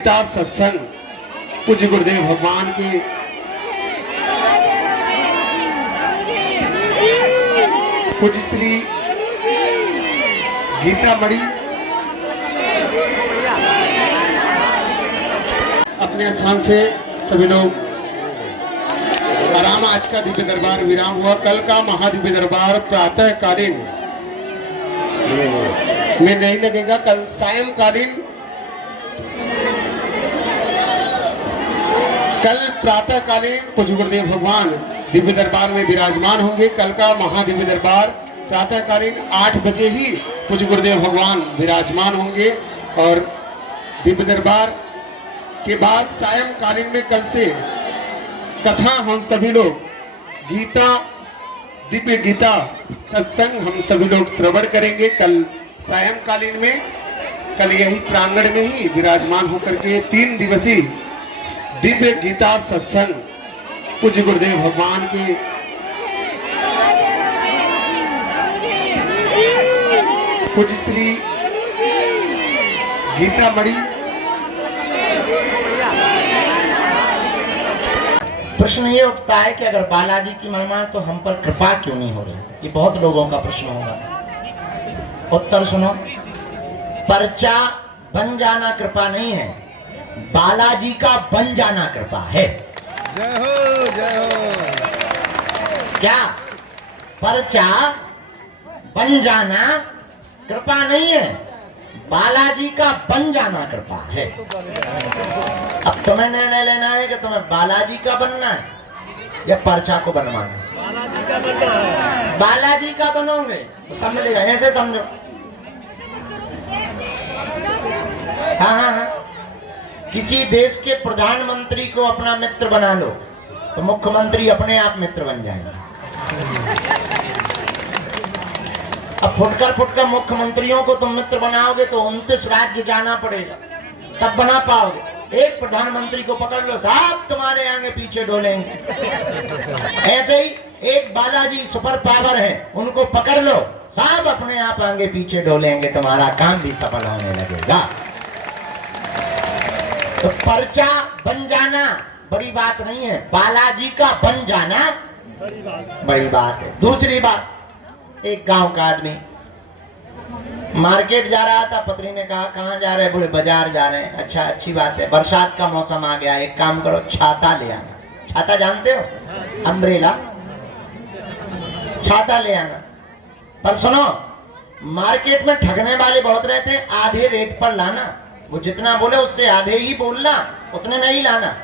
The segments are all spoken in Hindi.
गीता सत्संग पूज्य गुरुदेव भगवान की पूज्य श्री गीता मणि अपने स्थान से सभी लोग आराम। आज का दिव्य दरबार विराम हुआ। कल का महादिव्य दरबार प्रातः कालीन में नहीं लगेगा। कल सायंकालीन, कल प्रातःकालीन पूज्य गुरुदेव भगवान दिव्य दरबार में विराजमान होंगे। कल का महादिव्य दरबार प्रातःकालीन 8 बजे ही पूज्य गुरुदेव भगवान विराजमान होंगे और दिव्य दरबार के बाद सायंकालीन में कल से कथा हम सभी लोग गीता दिव्य गीता सत्संग हम सभी लोग श्रवण करेंगे। कल सायंकालीन में, कल यही प्रांगण में ही विराजमान होकर के 3 दिवसीय दिव्य गीता सत्संग पूज्य गुरुदेव भगवान की पूज्य श्री गीता मणि। प्रश्न ये उठता है कि अगर बालाजी की महिमा है तो हम पर कृपा क्यों नहीं हो रही? ये बहुत लोगों का प्रश्न होगा। उत्तर सुनो, पर्चा बन जाना कृपा नहीं है, बालाजी का बन जाना कृपा है। जय हो जय हो। क्या पर्चा बन जाना कृपा नहीं है, बालाजी का बन जाना कृपा है। अब तुम्हें निर्णय लेना है कि तुम्हें बालाजी का बनना है या पर्चा को बनवाना है। बालाजी का बनना है। बालाजी का बनोगे तो सब मिलेगा। ऐसे समझो। हाँ हाँ हाँ, किसी देश के प्रधानमंत्री को अपना मित्र बना लो तो मुख्यमंत्री अपने आप मित्र बन जाएंगे। अब फुटकर मुख्यमंत्रियों को तुम मित्र बनाओगे तो 29 राज्य जाना पड़ेगा, तब बना पाओगे। एक प्रधानमंत्री को पकड़ लो, साहब तुम्हारे आगे पीछे डोलेंगे। ऐसे ही एक बालाजी सुपर पावर है, उनको पकड़ लो, साहब अपने आप आगे पीछे डोलेंगे, तुम्हारा काम भी सफल होने लगेगा। तो पर्चा बन जाना बड़ी बात नहीं है, बालाजी का बन जाना बड़ी बात है। दूसरी बात, एक गांव का आदमी मार्केट जा रहा था, पत्नी ने कहा कहाँ जा रहे? बोले बाजार जा रहे हैं। अच्छा, अच्छी बात है, बरसात का मौसम आ गया, एक काम करो छाता ले आना। छाता जानते हो? अम्ब्रेला, छाता ले आना। पर सुनो, मार्केट में ठगने वाले बहुत रहते हैं, आधे रेट पर लाना। वो जितना बोले उससे आधे ही बोलना, उतने में ही लाना।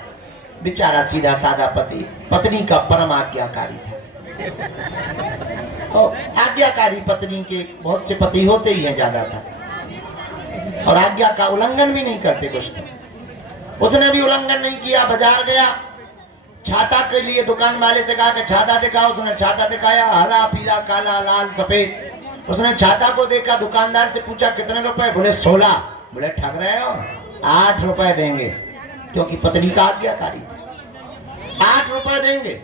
बेचारा सीधा साधा पति, पत्नी का परम आज्ञाकारी था। आज्ञाकारी पत्नी के बहुत से पति होते ही हैं ज्यादा था, और आज्ञा का उल्लंघन भी नहीं करते कुछ तो। उसने भी उल्लंघन नहीं किया, बाजार गया, छाता के लिए दुकान वाले से कहा कि छाता दिखाओ। उसने छाता दिखाया, हरा पीला काला लाल सफेद। उसने छाता को देखा, दुकानदार से पूछा कितने रुपए? बोले 16। बोले ठग रहे हो, 8 रुपए देंगे, क्योंकि पत्नी का आज्ञाकारी था। 8 रुपए देंगे।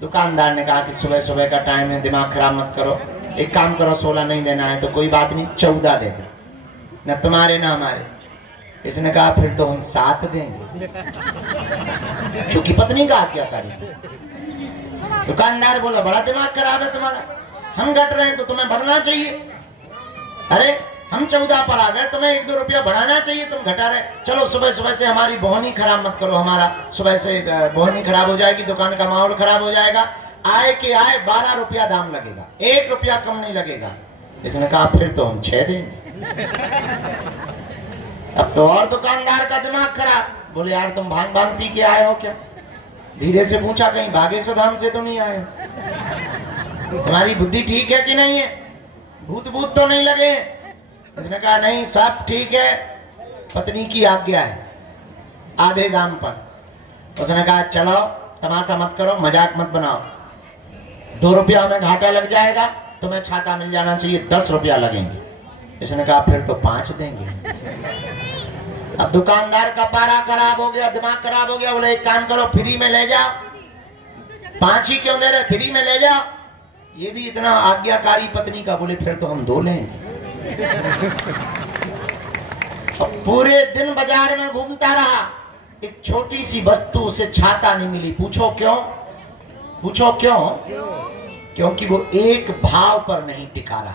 दुकानदार ने कहा कि सुबह सुबह का टाइम है, दिमाग खराब मत करो, एक काम करो, 16 नहीं देना है तो कोई बात नहीं, 14 दे दो, न तुम्हारे ना हमारे। इसने कहा फिर तो हम 7 देंगे, क्योंकि पत्नी का आज्ञाकारी था। दुकानदार बोला बड़ा दिमाग खराब है तुम्हारा, हम घट रहे हैं तो तुम्हें बढ़ना चाहिए। अरे हम 14 पर आ गए, तुम्हें 1-2 रुपया बढ़ाना चाहिए, तुम घटा रहे। चलो सुबह सुबह से हमारी बोहनी खराब मत करो, हमारा सुबह से बोहनी खराब हो जाएगी, दुकान का माहौल खराब हो जाएगा। आए के आए 12 रुपया दाम लगेगा, 1 रुपया कम नहीं लगेगा। इसने कहा फिर तो हम 6 देंगे। अब तो और दुकानदार का दिमाग खराब। बोले यार तुम भांग पी के आए हो क्या? धीरे से पूछा, कहीं बागेश्वर धाम से तो नहीं आए हो? तुम्हारी बुद्धि ठीक है कि नहीं है? भूत तो नहीं लगे? उसने कहा नहीं, सब ठीक है, पत्नी की आज्ञा है, आधे दाम पर। उसने कहा चलो तमाशा मत करो, मजाक मत बनाओ, 2 रुपया हमें घाटा लग जाएगा, तुम्हें छाता मिल जाना चाहिए, 10 रुपया लगेंगे। इसने कहा फिर तो 5 देंगे। अब दुकानदार का पारा खराब हो गया, दिमाग खराब हो गया। बोले एक काम करो, फ्री में ले जाओ। 5 ही क्यों दे रहे, फ्री में ले जाओ। ये भी इतना आज्ञाकारी पत्नी का। बोले फिर तो हम 2 लेंगे। और पूरे दिन बाजार में घूमता रहा, एक छोटी सी वस्तु उसे छाता नहीं मिली। पूछो क्यों? पूछो क्यों? क्योंकि वो एक भाव पर नहीं टिका रहा।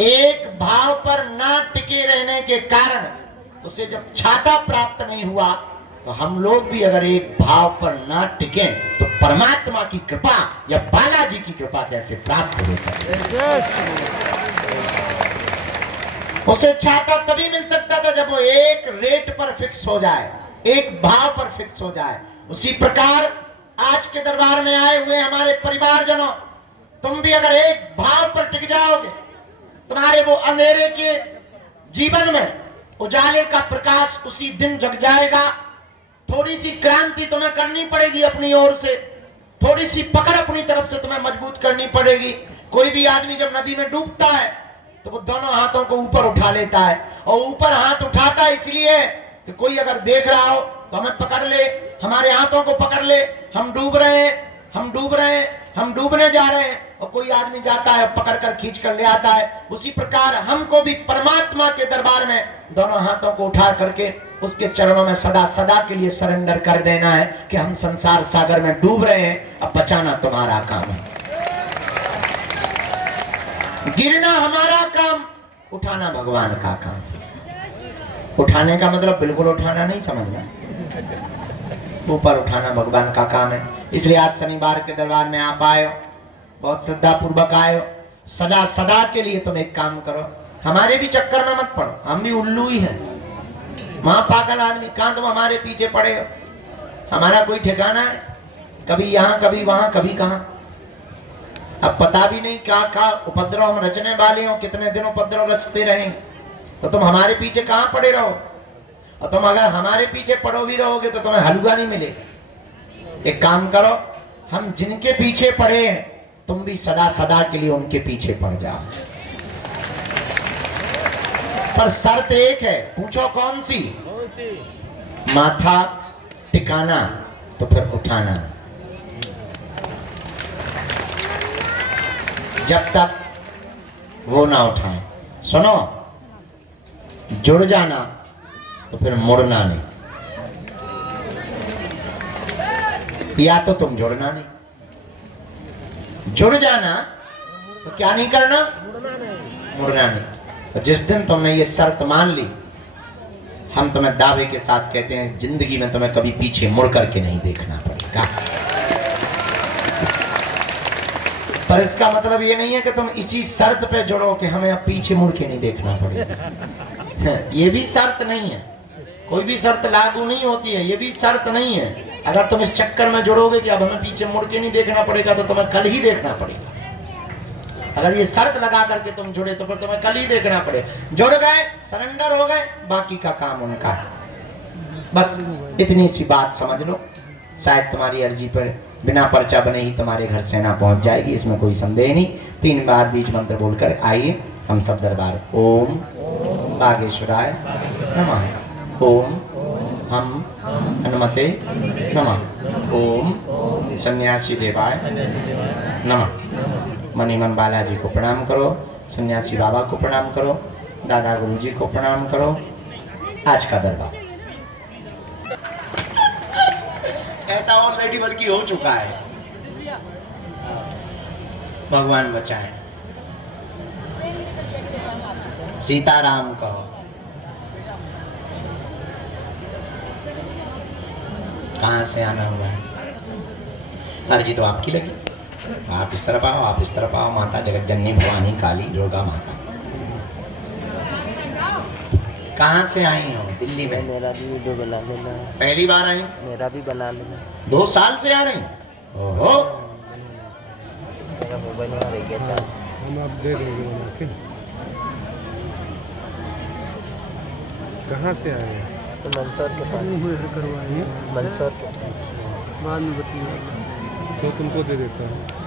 एक भाव पर ना टिके रहने के कारण उसे जब छाता प्राप्त नहीं हुआ, तो हम लोग भी अगर एक भाव पर ना टिके तो परमात्मा की कृपा या बालाजी की कृपा कैसे प्राप्त हो सकती? उसे छाता तभी मिल सकता था जब वो एक रेट पर फिक्स हो जाए, एक भाव पर फिक्स हो जाए। उसी प्रकार आज के दरबार में आए हुए हमारे परिवारजनों, तुम भी अगर एक भाव पर टिक जाओगे, तुम्हारे वो अंधेरे के जीवन में उजाले का प्रकाश उसी दिन जग जाएगा। थोड़ी सी क्रांति तुम्हें करनी पड़ेगी अपनी ओर से, थोड़ी सी पकड़ अपनी तरफ से तुम्हें मजबूत करनी पड़ेगी। कोई भी आदमी जब नदी में डूबता है तो वो दोनों हाथों को ऊपर उठा लेता है, और ऊपर हाथ उठाता है इसलिए कि कोई अगर देख रहा हो तो हमें पकड़ ले, हमारे हाथों को पकड़ ले, हम डूब रहे हैं, हम डूब रहे हैं, हम डूबने जा रहे हैं, और कोई आदमी जाता है पकड़ कर खींच कर ले आता है। उसी प्रकार हमको भी परमात्मा के दरबार में दोनों हाथों को उठा करके उसके चरणों में सदा सदा के लिए सरेंडर कर देना है कि हम संसार सागर में डूब रहे हैं, अब बचाना तुम्हारा काम है, गिरना हमारा काम, उठाना भगवान का काम। उठाने का मतलब बिल्कुल उठाना नहीं समझना, ऊपर उठाना भगवान का काम है। इसलिए आज शनिवार के दरबार में आप आए हो, बहुत श्रद्धा पूर्वक आए हो। सदा सदा के लिए तुम एक काम करो, हमारे भी चक्कर में मत पड़ो, हम भी उल्लू ही हैं, वहां पागल आदमी, कहां तुम हमारे पीछे पड़े हो? हमारा कोई ठिकाना है? कभी यहाँ कभी वहां कभी कहां। अब पता भी नहीं क्या क्या उपद्रव हम रचने वाले हो, कितने दिन उपद्रव रचते रहेंगे, तो तुम हमारे पीछे कहां पड़े रहो। और तुम अगर हमारे पीछे पड़ो भी रहोगे तो तुम्हें हलवा नहीं मिलेगा। एक काम करो, हम जिनके पीछे पड़े हैं तुम भी सदा सदा के लिए उनके पीछे पड़ जाओ, पर शर्त एक है। पूछो कौन सी? माथा टिकाना तो फिर उठाना। जब तक वो ना उठाए, सुनो, जुड़ जाना तो फिर मुड़ना नहीं, या तो तुम जुड़ना नहीं, जुड़ जाना तो क्या नहीं करना? मुड़ना नहीं। तो जिस दिन तुमने ये शर्त मान ली, हम तुम्हें दावे के साथ कहते हैं जिंदगी में तुम्हें कभी पीछे मुड़ करके नहीं देखना पड़ेगा। पर इसका मतलब ये नहीं है कि तुम इसी शर्त पे जुड़ो कि हमें अब पीछे मुड़ के नहीं देखना पड़ेगा। ये भी शर्त नहीं है, कोई भी शर्त लागू नहीं होती है, ये भी शर्त नहीं है। अगर तुम इस चक्कर में जुड़ोगे कि अब हमें पीछे मुड़ के नहीं देखना पड़ेगा, तो तुम्हें कल ही देखना पड़ेगा। अगर ये शर्त लगा करके तुम जुड़े तो फिर तुम्हें कल ही देखना पड़ेगा। जुड़ गए, सरेंडर हो गए, बाकी का काम उनका है। बस इतनी सी बात समझ लो, शायद तुम्हारी अर्जी पर बिना पर्चा बने ही तुम्हारे घर सेना पहुंच जाएगी, इसमें कोई संदेह नहीं। 3 बार बीज मंत्र बोलकर आइए हम सब दरबार। ओम बागेश्वराय नमः, ओम हम हनुमते नमः, ओम सन्यासी देवाय नमः। मणिमन बालाजी को प्रणाम करो, सन्यासी बाबा को प्रणाम करो, दादा गुरुजी को प्रणाम करो। आज का दरबार ऐसा ऑलरेडी बल्कि हो चुका है, भगवान बचाए। सीताराम कहो। कहां से आना हुआ है? अर्जी तो आपकी लगी, आप इस तरफ आओ, आप इस तरफ आओ। माता जगत जननी भवानी काली दुर्गा माता। कहाँ से आई हो? दिल्ली में। मेरा भी वीडियो बना लेना। पहली बार आई? मेरा भी बना लेना। 2 साल से आ रही? ओहो, मेरा मोबाइल वहाँ रह गया था। हम आप दे देंगे बना के। कहाँ से आए हैं? तो मंदसौर के पास करवाइए, मंदसौर के बाद में बताइए तो तुमको दे देता हूँ।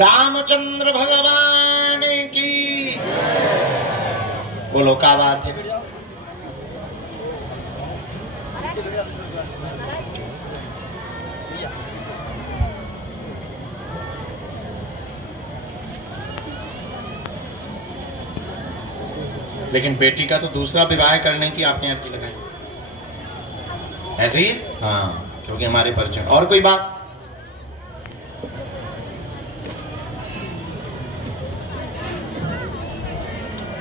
रामचंद्र भगवान की। बोलो क्या बात है। लेकिन बेटी का तो दूसरा विवाह करने की आपने अर्जी लगाई, ऐसे ही? हाँ, क्योंकि हमारे परिचय। और कोई बात?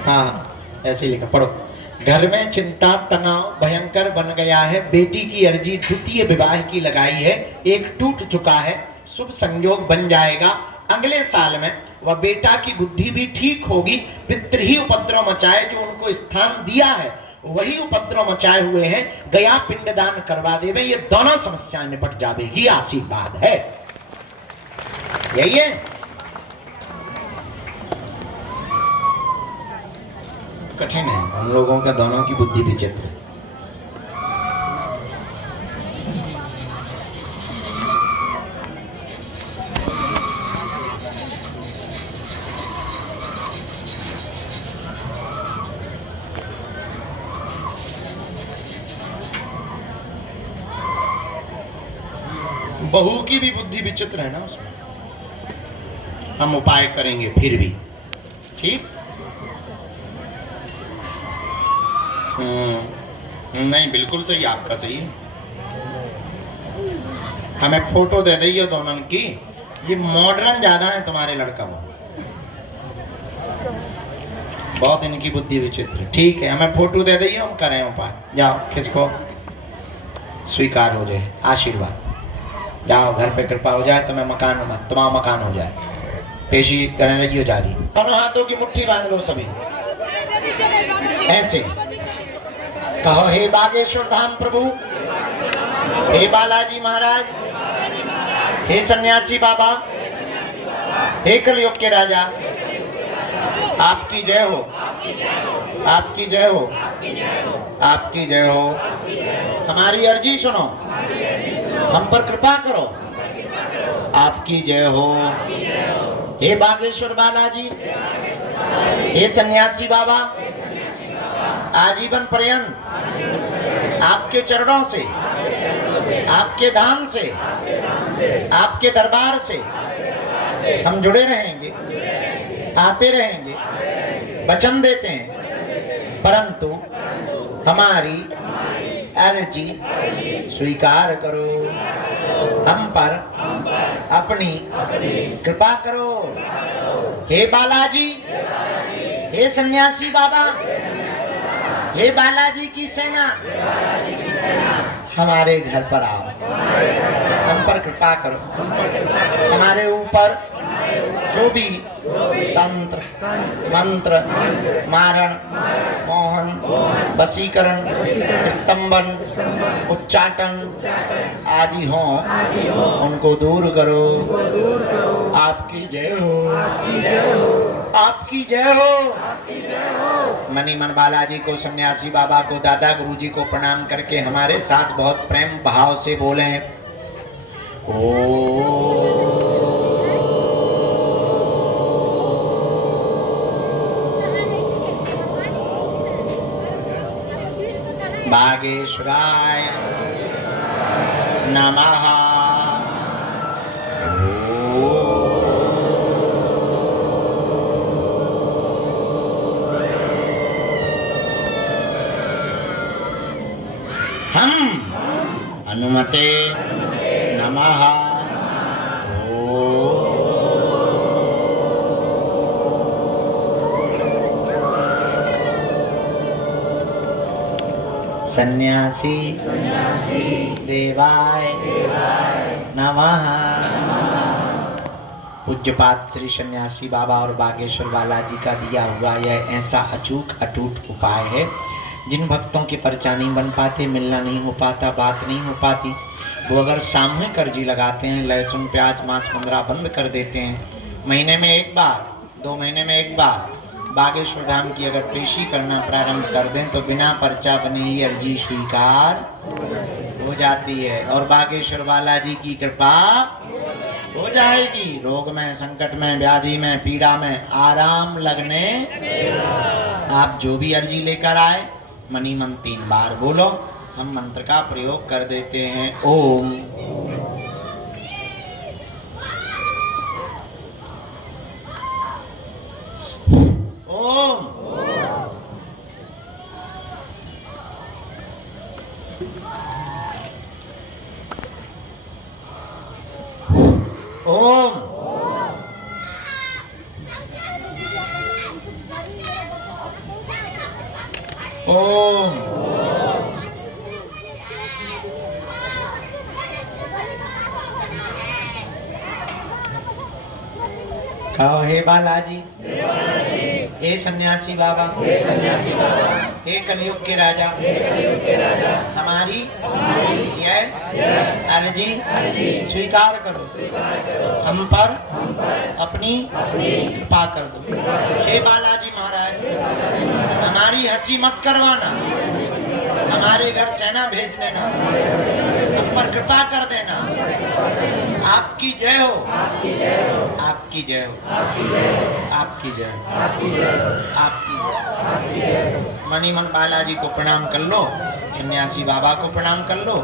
हाँ, ऐसे ही लिखा, पढ़ो। घर में चिंता तनाव भयंकर बन गया है। बेटी की अर्जी द्वितीय विवाह की लगाई है। एक टूट चुका है, शुभ संयोग बन जाएगा। अगले साल में वह बेटा की बुद्धि भी ठीक होगी। पितृ ही उपद्रव मचाए, जो उनको स्थान दिया है वही उपद्रव मचाए हुए हैं। गया पिंडदान करवा देवे, ये दोनों समस्याएं निपट जावेगी। आशीर्वाद है, यही है। कठिन है हम लोगों का, दोनों की बुद्धि विचित्र है। बहू की भी बुद्धि विचित्र है ना उसमें। हम उपाय करेंगे फिर भी, ठीक? नहीं, बिल्कुल सही, आपका सही है। हमें फोटो दे दी दोनों की। ये मॉडर्न ज्यादा है तुम्हारे लड़का वो, बहुत इनकी बुद्धि विचित्र। ठीक है, हमें फोटो दे दी, हम करें उपाय। जाओ, किसको स्वीकार हो जाए आशीर्वाद। जाओ, घर पे कृपा हो जाए, तुम्हें मकान, तुम्हारा मकान हो जाए। पेशी करने लगी हो जा रही। दोनों हाथों की मुट्ठी बांध लो सभी, ऐसे कहो, हे बागेश्वर धाम प्रभु, हे बालाजी महाराज, हे सन्यासी बाबा, हे कलयुग के राजा, आपकी जय हो, आपकी जय हो, आपकी जय हो। हमारी अर्जी सुनो, हम पर कृपा करो, आपकी जय हो। हे बागेश्वर बालाजी, हे सन्यासी बाबा, आजीवन पर्यंत आपके चरणों से, आपके धाम से, आपके दरबार से हम जुड़े रहेंगे, आते रहेंगे, वचन देते हैं। परंतु हमारी अर्जी स्वीकार करो, हम पर अपनी कृपा करो। हे बालाजी, हे सन्यासी बाबा, हे बालाजी की सेना, हमारे घर पर आओ, हम पर कृपा करो। हमारे ऊपर जो भी तंत्र मंत्र मारण मोहन वशीकरण स्तंभन उच्चाटन आदि हो, उनको दूर करो। आपकी जय हो, आपकी जय हो। मनी मन बालाजी को, सन्यासी बाबा को, दादा गुरुजी को प्रणाम करके हमारे साथ बहुत प्रेम भाव से बोले, ओ बागेश्वराय नमः। हम हनुमते नमः। सन्यासी देवाय नमः। पूज्यपाद श्री सन्यासी बाबा और बागेश्वर बालाजी का दिया हुआ यह ऐसा अचूक अटूट उपाय है, जिन भक्तों के पर्चा नहीं बन पाते, मिलना नहीं हो पाता, बात नहीं हो पाती, वो अगर सामूहिक अर्जी लगाते हैं, लहसुन प्याज मांस 15 बंद कर देते हैं, महीने में एक बार, 2 महीने में एक बार बागेश्वर धाम की अगर पेशी करना प्रारंभ कर दें, तो बिना पर्चा बने ही अर्जी स्वीकार हो जाती है और बागेश्वर बालाजी की कृपा हो जाएगी। रोग में, संकट में, व्याधि में, पीड़ा में आराम लगने। आप जो भी अर्जी लेकर आए मनी मन 3 बार बोलो, हम मंत्र का प्रयोग कर देते हैं। ओम ओम ओम ओम कहो हे बालाजी, हे सन्यासी बाबा, हे कलयुग के राजा, हमारी यह अर्जी स्वीकार करो, हम पर अपनी कृपा कर दो। हे बालाजी महाराज, हमारी हंसी मत करवाना, हमारे घर सेना भेज देना, हम पर कृपा कर देना। आपकी जय हो, आपकी जय हो, आपकी जय हो, आपकी जय हो, आपकी जय। मणिमन बालाजी को प्रणाम कर लो, सन्यासी बाबा को प्रणाम कर लो।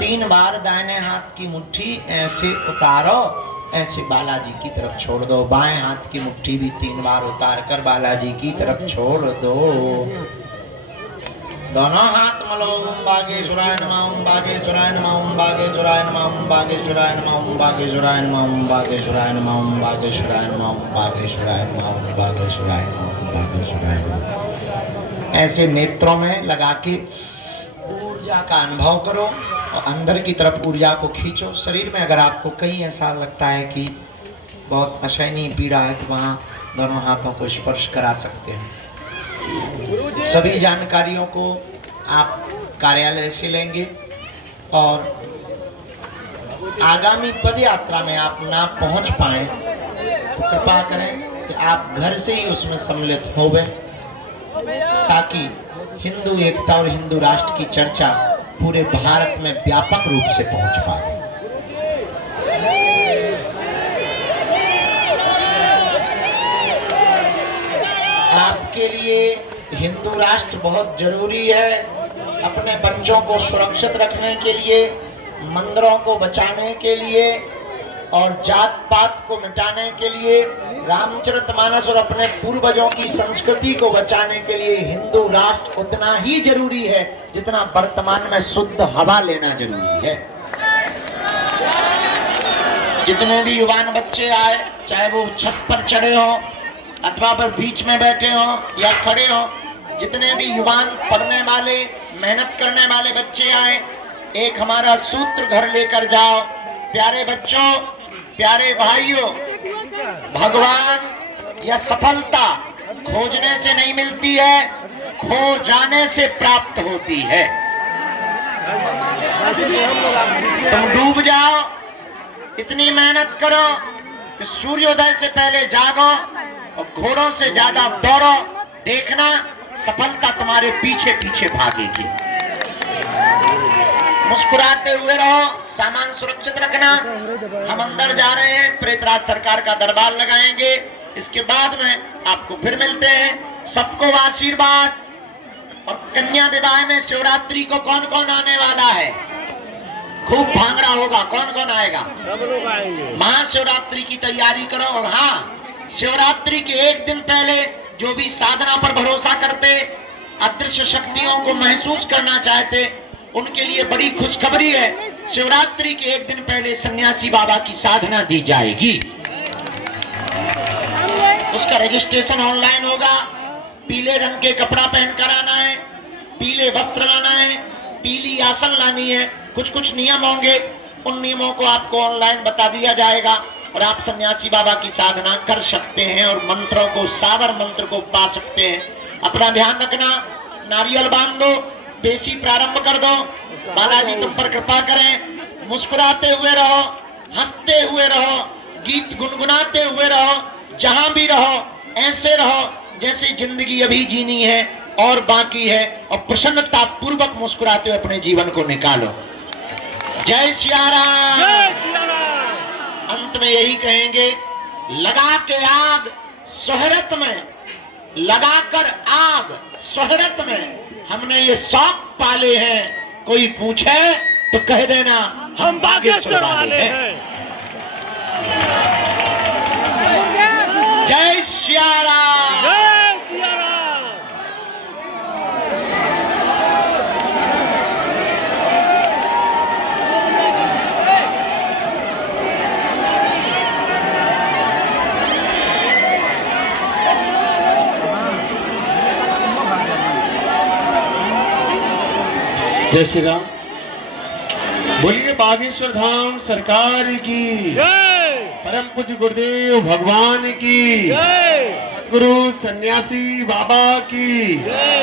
3 बार दाहिने हाथ की मुट्ठी ऐसे उतारो, ऐसे बालाजी की तरफ छोड़ दो। बाएं हाथ की मुट्ठी भी 3 बार उतार कर बालाजी की तरफ छोड़ दो। दोनों हाथ मलो। ओम बागेश्वराय नमः, ओम बागेश्वराय नमः, ओम बागेश्वराय नमः, ओम बागेश्वराय नमः, ओम बागेश्वराय नमः, ओम बागेश्वराय नमः, ओम बागेश्वराय नमः, ओम बागेश्वराय नमः, ओम बागेश्वराय नमः, ओम बागेश्वराय नमः। ऐसे नेत्रों में लगा के ऊर्जा का अनुभव करो और अंदर की तरफ ऊर्जा को खींचो। शरीर में अगर आपको कहीं ऐसा लगता है कि बहुत असहनीय पीड़ा है तो वहाँ दोनों हाथों को स्पर्श करा सकते हैं। सभी जानकारियों को आप कार्यालय से लेंगे और आगामी पद यात्रा में आप ना पहुंच पाए तो कृपा करें कि आप घर से ही उसमें सम्मिलित होवे, ताकि हिंदू एकता और हिंदू राष्ट्र की चर्चा पूरे भारत में व्यापक रूप से पहुंच पाए। आपके लिए हिंदू राष्ट्र बहुत जरूरी है। अपने बच्चों को सुरक्षित रखने के लिए, मंदिरों को बचाने के लिए और जात पात को मिटाने के लिए, रामचरितमानस और अपने पूर्वजों की संस्कृति को बचाने के लिए हिंदू राष्ट्र उतना ही जरूरी है जितना वर्तमान में शुद्ध हवा लेना जरूरी है। जितने भी युवान बच्चे आए, चाहे वो छत पर चढ़े हो अथवा पर बीच में बैठे हो या खड़े हो, जितने भी युवान पढ़ने वाले, मेहनत करने वाले बच्चे आए, एक हमारा सूत्र घर लेकर जाओ। प्यारे बच्चों, प्यारे भाइयों, भगवान या सफलता खोजने से नहीं मिलती है, खो जाने से प्राप्त होती है। तुम डूब जाओ, इतनी मेहनत करो कि सूर्योदय से पहले जागो और घोड़ों से ज्यादा दौड़ो, देखना सफलता तुम्हारे पीछे पीछे भागेगी। मुस्कुराते हुए रहो, सामान सुरक्षित रखना। हम अंदर जा रहे हैं, प्रेतराज सरकार का दरबार लगाएंगे, इसके बाद में आपको फिर मिलते हैं। सबको आशीर्वाद। और कन्या विवाह में शिवरात्रि को कौन कौन आने वाला है? खूब भांगड़ा होगा। कौन कौन आएगा? महाशिवरात्रि की तैयारी करो। और हाँ, शिवरात्रि के एक दिन पहले जो भी साधना पर भरोसा करते, अदृश्य शक्तियों को महसूस करना चाहते, उनके लिए बड़ी खुशखबरी है। शिवरात्रि के एक दिन पहले सन्यासी बाबा की साधना दी जाएगी। उसका रजिस्ट्रेशन ऑनलाइन होगा। पीले रंग के कपड़ा पहनकर आना है, पीले वस्त्र लाना है, पीली आसन लानी है। कुछ कुछ नियम होंगे, उन नियमों को आपको ऑनलाइन बता दिया जाएगा और आप सन्यासी बाबा की साधना कर सकते हैं और मंत्रों को, सावर मंत्र को पा सकते हैं। अपना ध्यान रखना, नारियल बांध दो, पेशी प्रारंभ कर दो। बालाजी तुम पर कृपा करें। मुस्कुराते हुए रहो, हंसते हुए रहो, गीत गुनगुनाते हुए रहो। जहां भी रहो ऐसे रहो जैसे जिंदगी अभी जीनी है और बाकी है, और प्रसन्नता पूर्वक मुस्कुराते हुए अपने जीवन को निकालो। जय सिया राम। अंत में यही कहेंगे, लगा के आग शोहरत में, लगाकर आग शोहरत में हमने ये शौक पाले हैं। कोई पूछे तो कह देना हम बागेश्वर वाले हैं। जय श्री राम। जय सिया राम। जय श्री राम। बोलिए बागेश्वर धाम सरकार की, जय परम पूज्य गुरुदेव भगवान की, जय सतगुरु सन्यासी बाबा की। जय।